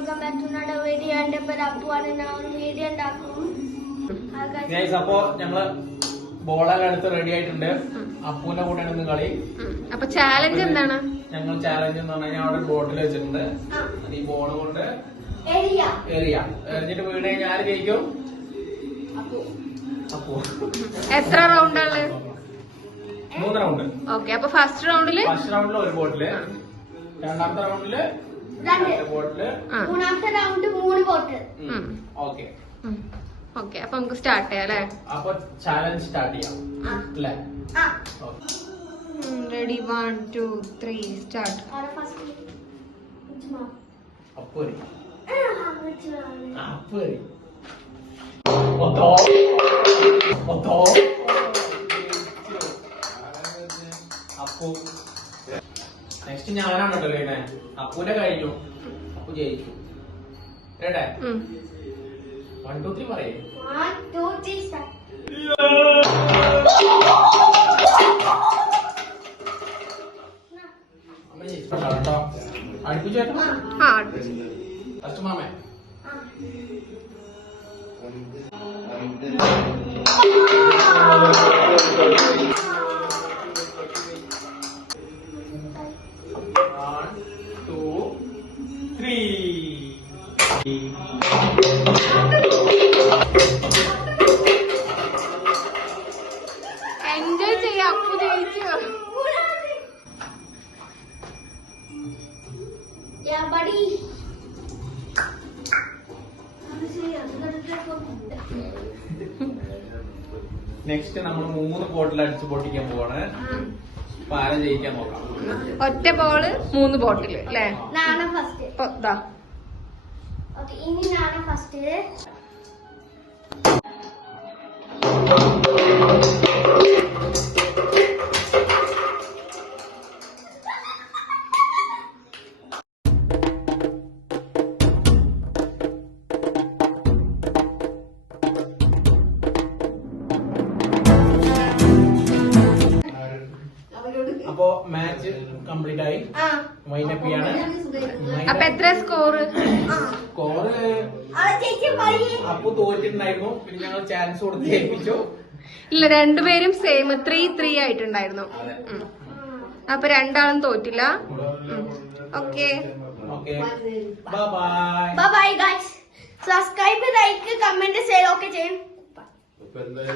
Video അപ്പൊ ഞങ്ങള് ബോളെല്ലാം എടുത്ത് റെഡി ആയിട്ടുണ്ട്. അപ്പൂന്റെ കൂടെയാണ് ഇന്ന് കളി. അപ്പൊ ചാലഞ്ച് എന്താണ്? ഞങ്ങൾ ചാലഞ്ച് എന്ന് പറഞ്ഞു കഴിഞ്ഞാൽ അവിടെ ബോട്ടിൽ വെച്ചിട്ടുണ്ട്. അത് ഈ ബോൾ കൊണ്ട് എറിഞ്ഞിട്ട് വീട് കഴിഞ്ഞാൽ ആര് ജയിക്കും? അപ്പൂ. എത്ര റൗണ്ടാണ്? 3 റൗണ്ട്. ഓക്കെ. അപ്പൊ ഫസ്റ്റ് റൗണ്ടില് ഒരു ബോട്ടില്, രണ്ടാമത്തെ റൗണ്ടില് ബോട്ടില്, മൂന്നാമത്തെ റൗണ്ട് 3 ബോട്ടിൽ. ഓക്കെ. ഓക്കെ. അപ്പൊ നമുക്ക് സ്റ്റാർട്ട് ചെയ്യാം അല്ലേ? അപ്പൊ ചാലഞ്ച് സ്റ്റാർട്ട് ചെയ്യാം അല്ലേ? Ready 1 2 3 start. അപ്പൂരി അപ്പു. നെക്സ്റ്റ് ഞാനാണ് കേട്ടോ കേട്ടെ. അപ്പൂന്റെ കഴിഞ്ഞു. അപ്പു ജയിച്ചു കേട്ടെ. 1 2 3 പറയേ. 1 2 3 സ്റ്റാർട്ട്. അടുപ്പിച്ചേട്ടോ. ഫസ്റ്റ് മാമേ. എൻജോയ് ചെയ്യാം. അപ്പു ജയിച്ചു. നെക്സ്റ്റ് നമ്മൾ 3 ബോട്ടിൽ അടിച്ച് പൊട്ടിക്കാൻ പോവാണ്. അപ്പൊ ആരെ ജയിക്കാൻ നോക്കാം. ഒറ്റ ബോള് 3 ബോട്ടില് അല്ലേ? നാളെ ഫസ്റ്റ്. ഇനി നാളെ ഫസ്റ്റ്. അപ്പൊ മാച്ച് കംപ്ലീറ്റ് ആയി. വൈൻഡപ്പ് ചെയ്യാണ്. അപ്പൊ എത്ര സ്കോറ്? സ്കോറ് അപ്പു തോറ്റിട്ടുണ്ടായിരുന്നു. പിന്നെ ഞങ്ങൾ ചാൻസ് കൊടുത്ത് ജയിപ്പിച്ചു. ഇല്ല, രണ്ടുപേരും സെയിം 3-3 ആയിട്ടുണ്ടായിരുന്നു. അപ്പൊ രണ്ടാളും തോറ്റില്ല. Okay. Bye bye guys. Subscribe, like, comment, share ഒക്കെ ചെയ്യും.